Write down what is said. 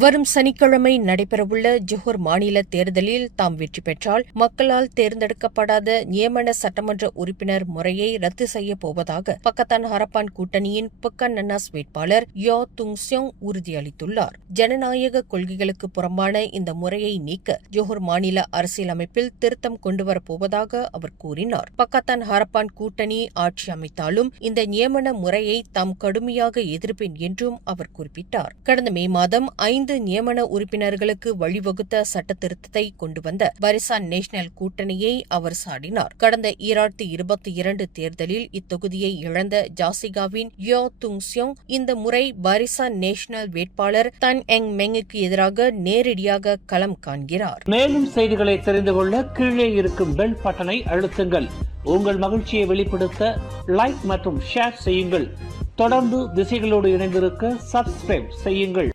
வரும் சனிக்கிழமை நடைபெறவுள்ள ஜொஹூர் மாநில தேர்தலில் தாம் வெற்றி பெற்றால் மக்களால் தேர்ந்தெடுக்கப்படாத நியமன சட்டமன்ற உறுப்பினர் முறையை ரத்து செய்யப் போவதாக பக்கத்தான் ஹரப்பான் கூட்டணியின் புக்கன் நன்னாஸ் வேட்பாளர் யோ துங் சியோங் உறுதியளித்துள்ளார். ஜனநாயக கொள்கைகளுக்கு புறம்பான இந்த முறையை நீக்க ஜொஹூர் மாநில அரசியலமைப்பில் திருத்தம் கொண்டுவரப் போவதாக அவர் கூறினார். பக்கத்தான் ஹரப்பான் கூட்டணி ஆட்சி அமைத்தாலும் இந்த நியமன முறையை தாம் கடுமையாக எதிர்ப்பேன் என்றும் அவர் குறிப்பிட்டார். கடந்த மே மாதம் 5 நியமன உறுப்பினர்களுக்கு வழிவகுத்த சட்ட திருத்தத்தை கொண்டு வந்த பரிசான் நேஷனல் கூட்டணியை அவர் சாடினார். கடந்த 2022 தேர்தலில் இத்தொகுதியை இழந்த ஜாசிகாவின் யோ துங் சியோங் இந்த முறை பரிசான் நேஷனல் வேட்பாளர் தன் எங் மெங்குக்கு எதிராக நேரடியாக களம் காண்கிறார். மேலும் செய்திகளை தெரிந்து கொள்ள கீழே இருக்கும் பெல் பட்டனை அழுத்துங்கள். உங்கள் மகிழ்ச்சியை வெளிப்படுத்த லைக் மற்றும் ஷேர் செய்யுங்கள். தொடர்ந்து திசைகளோடு இணைந்திருக்க சப்ஸ்கிரைப் செய்யுங்கள்.